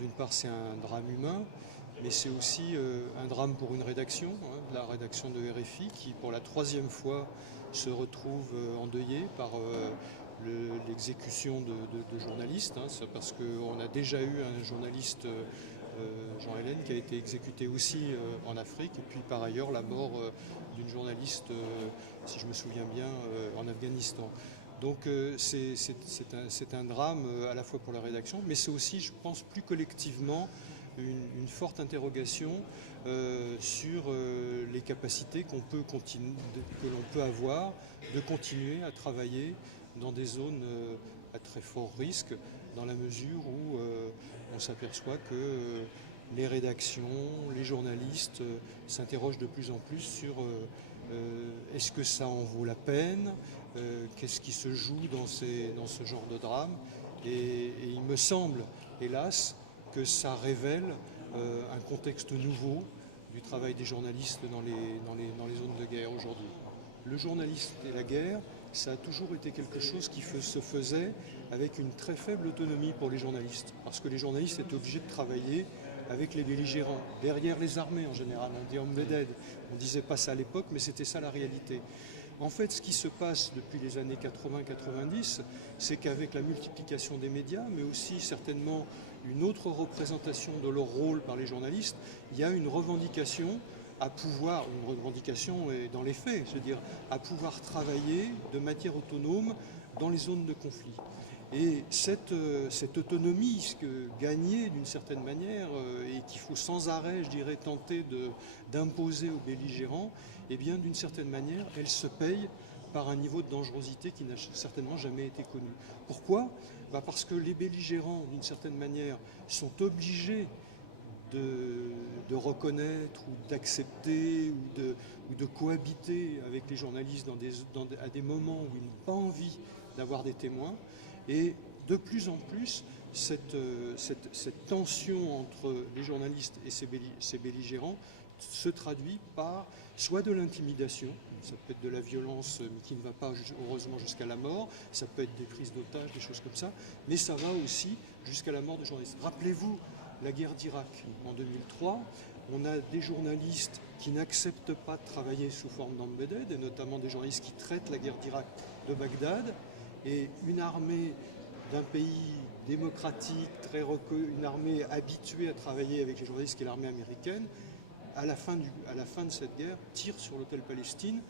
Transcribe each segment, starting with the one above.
d'une part, c'est un drame humain, mais c'est aussi un drame pour une rédaction, hein, la rédaction de RFI, qui pour la troisième fois se retrouve endeuillée par l'exécution de journalistes, hein, parce qu'on a déjà eu un journaliste, Jean Hélène, qui a été exécuté aussi en Afrique, et puis par ailleurs la mort d'une journaliste, si je me souviens bien, en Afghanistan. Donc c'est un drame à la fois pour la rédaction, mais c'est aussi, je pense, plus collectivement une forte interrogation sur les capacités que l'on peut avoir de continuer à travailler dans des zones à très fort risque, dans la mesure où on s'aperçoit que les rédactions, les journalistes s'interrogent de plus en plus sur est-ce que ça en vaut la peine, qu'est-ce qui se joue dans ce genre de drame. Et il me semble, hélas, que ça révèle un contexte nouveau du travail des journalistes dans les zones de guerre aujourd'hui. Le journaliste et la guerre, ça a toujours été quelque chose qui se faisait avec une très faible autonomie pour les journalistes, parce que les journalistes étaient obligés de travailler avec les belligérants, derrière les armées en général, on dit embedded, on disait pas ça à l'époque, mais c'était ça la réalité. En fait, ce qui se passe depuis les années 80-90, c'est qu'avec la multiplication des médias, mais aussi certainement une autre représentation de leur rôle par les journalistes, il y a une revendication à pouvoir, une revendication dans les faits, c'est-à-dire à pouvoir travailler de manière autonome dans les zones de conflit. Et cette autonomie gagnée d'une certaine manière et qu'il faut sans arrêt, je dirais, tenter d'imposer aux belligérants, eh bien d'une certaine manière, elle se paye par un niveau de dangerosité qui n'a certainement jamais été connu. Pourquoi ? Parce que les belligérants, d'une certaine manière, sont obligés de reconnaître ou d'accepter ou de cohabiter avec les journalistes à des moments où ils n'ont pas envie d'avoir des témoins. Et de plus en plus, cette tension entre les journalistes et ces belligérants se traduit par soit de l'intimidation, ça peut être de la violence mais qui ne va pas heureusement jusqu'à la mort, ça peut être des prises d'otages, des choses comme ça, mais ça va aussi jusqu'à la mort de journalistes. Rappelez-vous la guerre d'Irak en 2003, on a des journalistes qui n'acceptent pas de travailler sous forme d'embedded, et notamment des journalistes qui traitent la guerre d'Irak de Bagdad, et une armée d'un pays démocratique, une armée habituée à travailler avec les journalistes, qui est l'armée américaine, à la fin de cette guerre, tire sur l'hôtel Palestine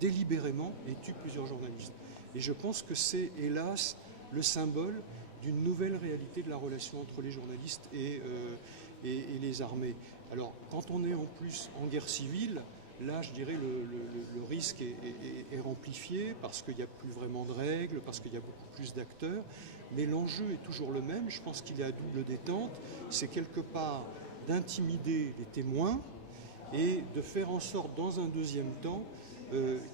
délibérément et tue plusieurs journalistes. Et je pense que c'est, hélas, le symbole d'une nouvelle réalité de la relation entre les journalistes et les armées. Alors, quand on est en plus en guerre civile, là, je dirais, le risque est amplifié parce qu'il n'y a plus vraiment de règles, parce qu'il y a beaucoup plus d'acteurs, mais l'enjeu est toujours le même. Je pense qu'il est à double détente. C'est quelque part d'intimider les témoins et de faire en sorte, dans un deuxième temps,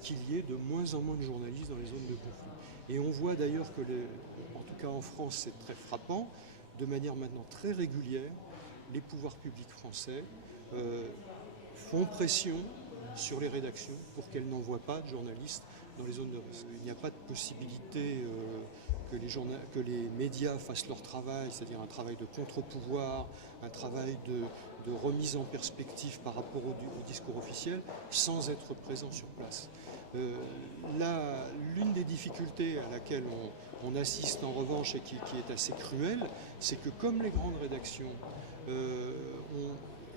qu'il y ait de moins en moins de journalistes dans les zones de conflit. Et on voit d'ailleurs que, en tout cas en France, c'est très frappant, de manière maintenant très régulière, les pouvoirs publics français font pression sur les rédactions pour qu'elles n'envoient pas de journalistes dans les zones de risque. Il n'y a pas de possibilité que les médias fassent leur travail, c'est-à-dire un travail de contre-pouvoir, un travail de remise en perspective par rapport au discours officiel, sans être présent sur place. L'une des difficultés à laquelle on assiste en revanche et qui est assez cruelle, c'est que comme les grandes rédactions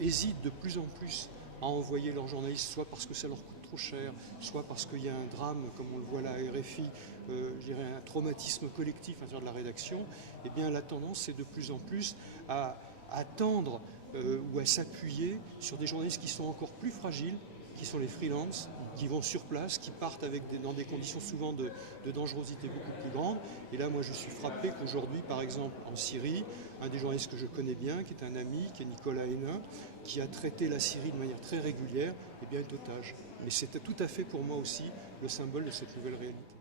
hésitent de plus en plus à envoyer leurs journalistes, soit parce que ça leur coûte trop cher, soit parce qu'il y a un drame, comme on le voit là à RFI, je dirais un traumatisme collectif à l'intérieur de la rédaction, eh bien la tendance c'est de plus en plus à attendre ou à s'appuyer sur des journalistes qui sont encore plus fragiles, qui sont les freelances, qui vont sur place, qui partent dans des conditions souvent de dangerosité beaucoup plus grandes. Et là, moi, je suis frappé qu'aujourd'hui, par exemple, en Syrie, un des journalistes que je connais bien, qui est un ami, qui est Nicolas Hénin, qui a traité la Syrie de manière très régulière, eh bien, est otage. Mais c'est tout à fait pour moi aussi le symbole de cette nouvelle réalité.